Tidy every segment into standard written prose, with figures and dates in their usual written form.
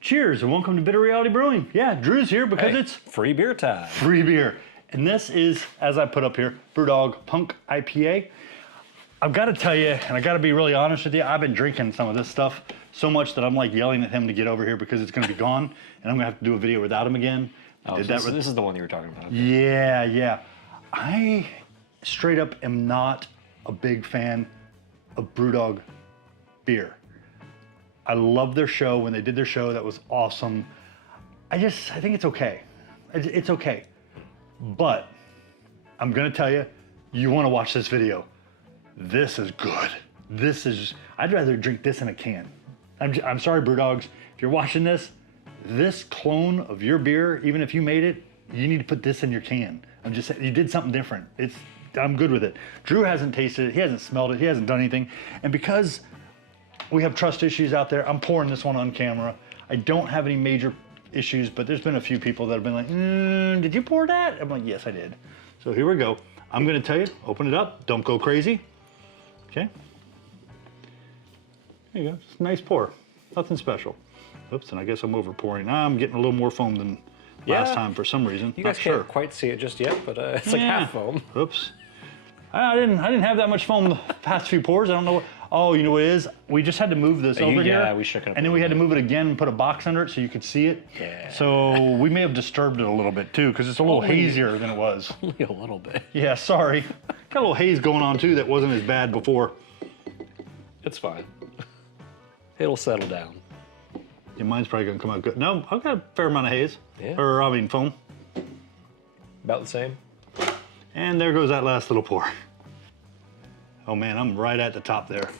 Cheers and welcome to Bitter Reality Brewing. Yeah, Drew's here because it's free beer time. Free beer. And this is, as I put up here, BrewDog Pink IPA. I've got to tell you, and I got to be really honest with you, I've been drinking some of this stuff so much that I'm like yelling at him to get over here because it's going to be gone, and I'm going to have to do a video without him again. Oh, so this is the one you were talking about. Yeah. I straight up am not a big fan of BrewDog beer. I love their show. When they did their show, that was awesome. I think it's okay. It's okay. But I'm gonna tell you, you wanna watch this video. This is good. I'd rather drink this in a can. I'm sorry, BrewDogs, if you're watching this clone of your beer, even if you made it, you need to put this in your can. I'm just saying, you did something different. I'm good with it. Drew hasn't tasted it, he hasn't smelled it, he hasn't done anything. And because we have trust issues out there, I'm pouring this one on camera. I don't have any major issues, but there's been a few people that have been like, did you pour that? I'm like, yes, I did. So here we go. I'm gonna tell you, open it up, don't go crazy. Okay. There you go, it's a nice pour, nothing special. Oops, and I guess I'm over pouring. I'm getting a little more foam than last time for some reason. You guys can't quite see it just yet, but it's like half foam. Oops. I didn't have that much foam the past few pours. I don't know what. Oh, you know what it is? We just had to move this over here. Yeah, we shook it up. And then we had to move it again and put a box under it so you could see it. Yeah. So we may have disturbed it a little bit too, because it's a little hazier than it was. Only a little bit. Yeah, sorry. Got a little haze going on too that wasn't as bad before. It's fine. It'll settle down. Yeah, mine's probably gonna come out good. No, I've got a fair amount of haze. Yeah. Or, I mean, foam. About the same. And there goes that last little pour. Oh man, I'm right at the top there.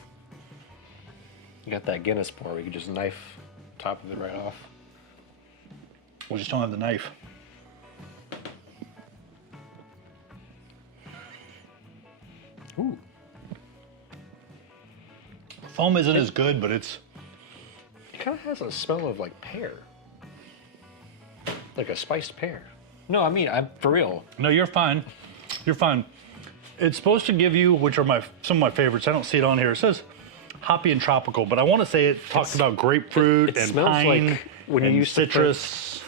You got that Guinness pour where you can just knife top of it right off. We just don't have the knife. Ooh. Foam isn't as good, but it kind of has a smell of like pear. Like a spiced pear. No, I mean, I'm for real. No, you're fine. You're fine. It's supposed to give you, which are some of my favorites. I don't see it on here. It says hoppy and tropical, but I want to say it talks about grapefruit and smells pine like when you and used citrus.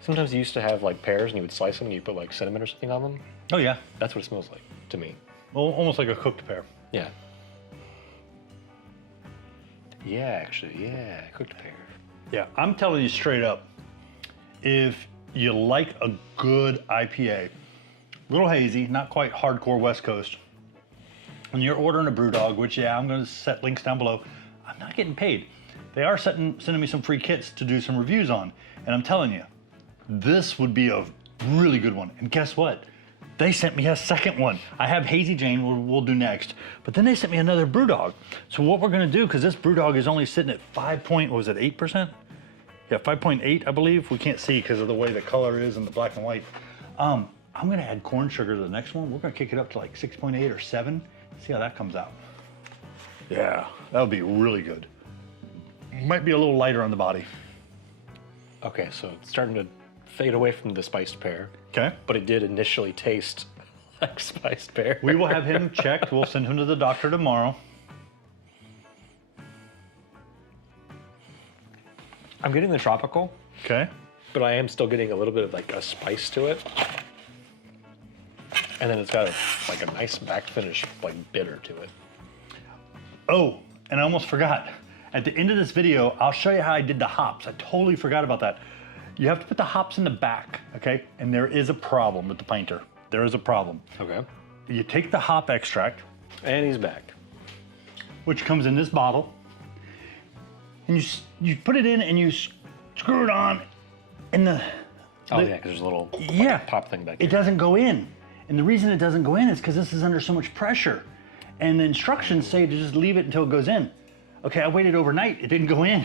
Sometimes you used to have like pears and you would slice them and you put like cinnamon or something on them. Oh yeah. That's what it smells like to me. Well, almost like a cooked pear. Yeah. Yeah, actually, yeah, cooked pear. Yeah, I'm telling you straight up, if you like a good IPA, little hazy, not quite hardcore West Coast, when you're ordering a BrewDog, which yeah, I'm gonna set links down below, I'm not getting paid. They are sending me some free kits to do some reviews on, and I'm telling you, this would be a really good one. And guess what? They sent me a second one. I have Hazy Jane, we'll do next, but then they sent me another BrewDog. So what we're gonna do, because this BrewDog is only sitting at 8%? Yeah, 5.8, I believe. We can't see because of the way the color is and the black and white. I'm gonna add corn sugar to the next one. We're gonna kick it up to like 6.8 or 7. See how that comes out. Yeah, that would be really good. Might be a little lighter on the body. Okay, so it's starting to fade away from the spiced pear. Okay. But it did initially taste like spiced pear. We will have him checked. We'll send him to the doctor tomorrow. I'm getting the tropical. Okay. But I am still getting a little bit of like a spice to it. And then it's got like a nice back finish, like bitter to it. Oh, and I almost forgot. At the end of this video, I'll show you how I did the hops. I totally forgot about that. You have to put the hops in the back, okay? And there is a problem with the Pinter. There is a problem. Okay. You take the hop extract. And he's back. Which comes in this bottle. And you put it in and you screw it on. And oh yeah, because there's a little pop thing back here. It doesn't go in. And the reason it doesn't go in is because this is under so much pressure. And the instructions say to just leave it until it goes in. Okay, I waited overnight, it didn't go in.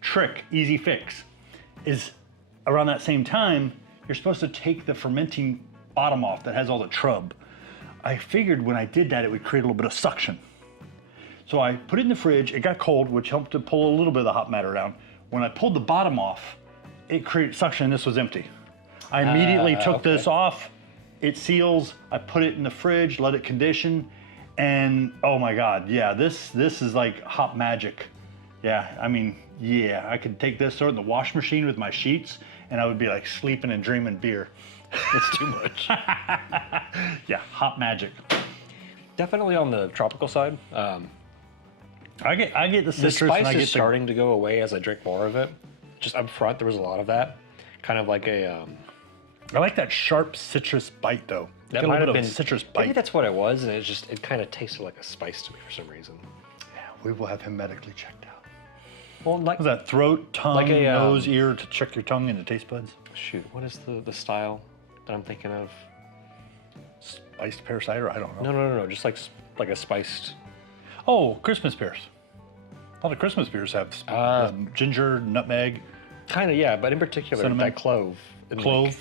Trick, easy fix, is around that same time, you're supposed to take the fermenting bottom off that has all the trub. I figured when I did that, it would create a little bit of suction. So I put it in the fridge, it got cold, which helped to pull a little bit of the hop matter down. When I pulled the bottom off, it created suction and this was empty. I immediately took this off, it seals, I put it in the fridge, let it condition, and oh my God, yeah, this is like hop magic. Yeah, I mean, yeah, I could take this, throw it in the wash machine with my sheets, and I would be like sleeping and dreaming beer. It's too much. Yeah, hot magic. Definitely on the tropical side. I get the The citrus, spice and I is get starting to go away as I drink more of it. Just up front, there was a lot of that. Kind of like a... I like that sharp citrus bite, though. that Get a might little have bit been of citrus Maybe bite. that's what it was, and it kind of tasted like a spice to me for some reason. Yeah, we will have him medically checked out. Well, like... Was that throat, tongue, Like a, nose, ear to check your tongue and the taste buds? Shoot, what is the style that I'm thinking of? Spiced pear cider? I don't know. No. Just like a spiced... Oh, Christmas beers. A lot of Christmas beers have ginger, nutmeg, Kind of, yeah, but in particular, Cinnamon. that clove. and clove. like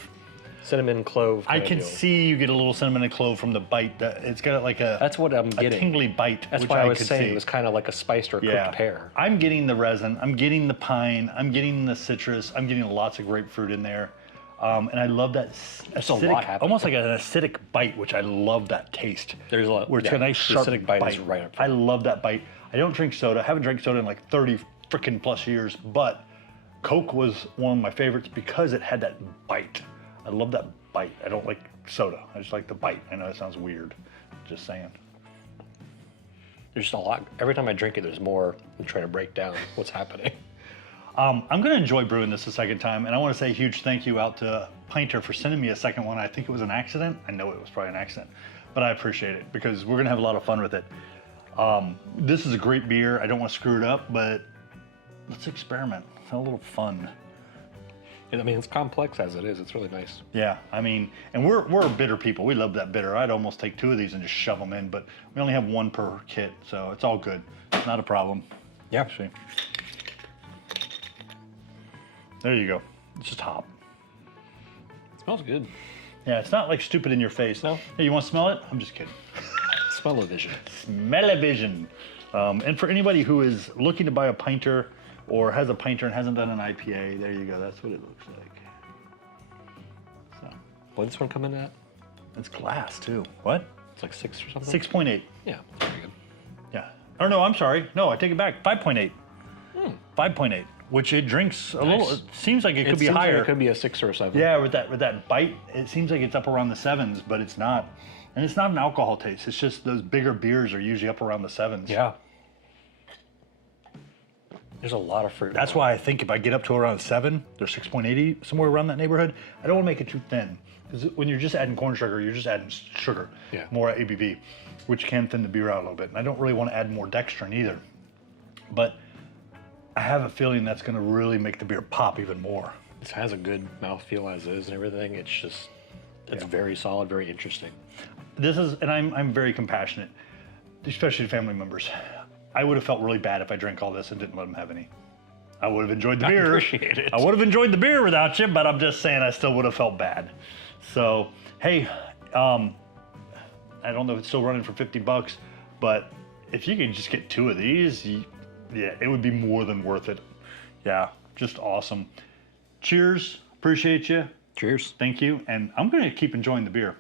cinnamon, clove. I kinda can deal. see you get a little cinnamon and clove from the bite. It's got like a That's what I'm a getting. tingly bite. That's which why I was could saying see. it was kind of like a spiced or cooked pear. I'm getting the resin. I'm getting the pine. I'm getting the citrus. I'm getting lots of grapefruit in there. And I love that There's a lot acidic, happening. almost like an acidic bite, which I love that taste. There's a lot. Where it's yeah, a nice the sharp acidic bite is right up I front. love that bite. I don't drink soda. I haven't drank soda in like 30 freaking plus years, but Coke was one of my favorites because it had that bite. I love that bite. I don't like soda. I just like the bite. I know that sounds weird. Just saying. There's just a lot. Every time I drink it, there's more. I'm trying to break down what's happening. I'm going to enjoy brewing this a second time, and I want to say a huge thank you out to Pinter for sending me a second one. I think it was an accident. I know it was probably an accident, but I appreciate it because we're going to have a lot of fun with it. This is a great beer. I don't want to screw it up, but let's experiment. Have a little fun. I mean, it's complex as it is. It's really nice. Yeah, I mean, and we're bitter people. We love that bitter. I'd almost take 2 of these and just shove them in, but we only have 1 per kit, so it's all good. Not a problem. Yeah. Actually. There you go. It's just hop. Smells good. Yeah, it's not like stupid in your face. No. Hey, you want to smell it? I'm just kidding. Smell-o-vision. Smell-o-vision. And for anybody who is looking to buy a Pinter or has a Pinter and hasn't done an IPA, there you go. That's what it looks like. So, What did this one come in at? it's glass too. What? It's like 6 or something? 6.8. Yeah, pretty good. Yeah. Or no, I'm sorry. No, I take it back. 5.8. 5.8. Which it drinks a little. It seems like it could be seems like higher. it could be a 6 or a 7. Yeah, with that bite, it seems like it's up around the 7s, but it's not. And it's not an alcohol taste. It's just those bigger beers are usually up around the 7s. Yeah. There's a lot of fruit. That's why I think if I get up to around 7, they're 6.80, somewhere around that neighborhood. I don't want to make it too thin. Because when you're just adding corn sugar, you're just adding sugar, Yeah. more ABV, which can thin the beer out a little bit. And I don't really want to add more dextrin either. But I have a feeling that's going to really make the beer pop even more. It has a good mouthfeel as is and everything. It's just, it's very solid, very interesting. This is, and I'm very compassionate, especially to family members. I would have felt really bad if I drank all this and didn't let them have any. I would have enjoyed the beer. appreciate it. I would have enjoyed the beer without you, but I'm just saying I still would have felt bad. So, hey, I don't know if it's still running for $50, but if you could just get 2 of these, yeah, it would be more than worth it. Yeah, just awesome. Cheers. Appreciate you. Cheers. Thank you. And I'm going to keep enjoying the beer.